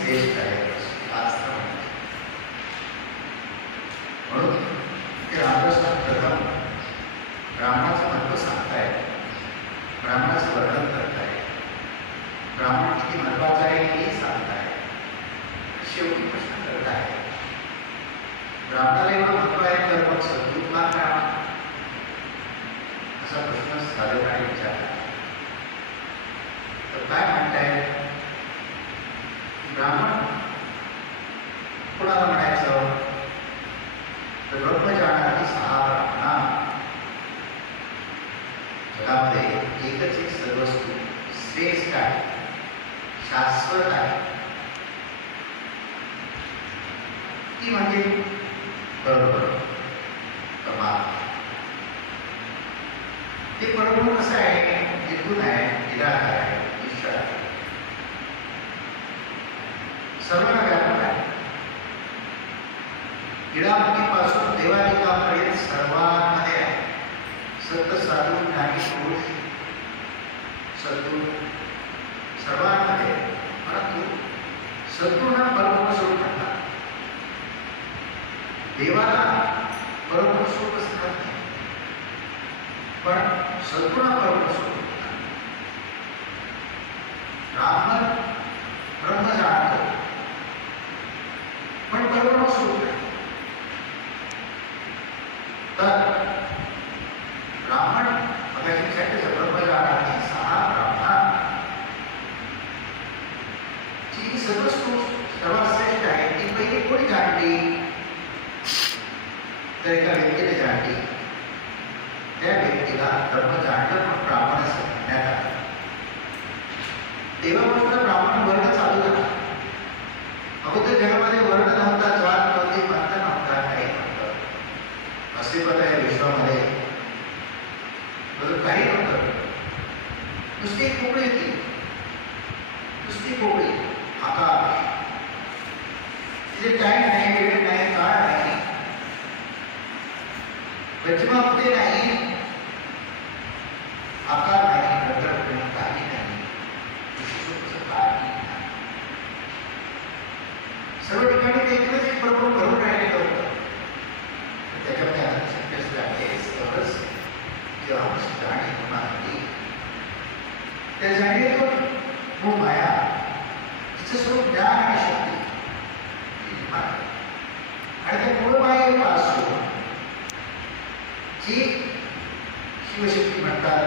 श्रेष्ठ आहे म्हणून ते रामकृष्ण प्रथम ब्राह्मणाचं महत्व सांगताय, ब्राह्मणाचं वर्णन करताय, ब्राह्मण किती महत्वाचा आहे हे सांगताय. शेवटी प्रश्न करताय, ब्राह्मणाला एवढं महत्व आहे तर मग सद्गुरू का असा प्रश्न साधकाने विचारला. तर काय म्हणताय, ब्राह्मण कोणाला म्हणायचं तर ब्रह्मजानाची 6 ब्राह्मणा. जगामध्ये एकच एक सर्वस्तू श्रेष्ठ आहे, शाश्वत आहे, ती म्हणजे बरोबर परमात्मा. ते परब्रह्म कसं आहे, निर्गुण आहे, निराकार आहे, ईश्वर आहे, सर्वांना व्यापक आहे. क्रीडामुखीपासून देवादिकापर्यंत सर्वांमध्ये आहे. सत्य साधू ज्ञानी पुरुष सद्गुरू सर्वांमध्ये, परंतु सद्गुरूंना परब्रह्म स्वरूप म्हणतात. देवाला परब्रह्म स्वरूप असतात नाही, पण सद्गुरूंना परब्रह्म स्वरूप म्हणतात. ब्राह्मण ब्रह्म जाणतो पण परब्रह्म स्वरूप नाही. तर ब्राह्मण मगाशी ब्रह्मजानाची 6 ब्राह्मण जी सर्वात श्रेष्ठ आहे ती पहिली कोणी जाणली तर एका व्यक्तीने जाणली. त्या व्यक्तीला ब्रह्म जाणलं पण ब्राह्मण असं म्हणण्यात आलं. तेव्हापासून ब्राह्मण वर्ण चालू झाला. अगोदर जगामध्ये वर्ण नव्हता, जात नव्हती, पंथ नव्हता, काही नव्हतं. अस्तित्वात आहे विश्वामध्ये काही नव्हतं. नुसती एक पोकळी होती, नुसती पोकळी, आकाश. तिथे टाइम नाही, वेळ नाही, काळ नाही, गजमागते नाही, आकार नाही, नजर नाही, काही नाही, काही नाही. सर्व ठिकाणी ते एकच एक प्रभू करून राहिलेलं होतं. त्याच्यामध्ये शक्य असल्यास जेव्हा जाणीव होणार होती, त्या जाणीवेतून मूळ माया, तिचं स्वरूप ज्ञान आणि शक्ती आणि त्या मूळ मायेपासून जी शिवशक्ती म्हणतात,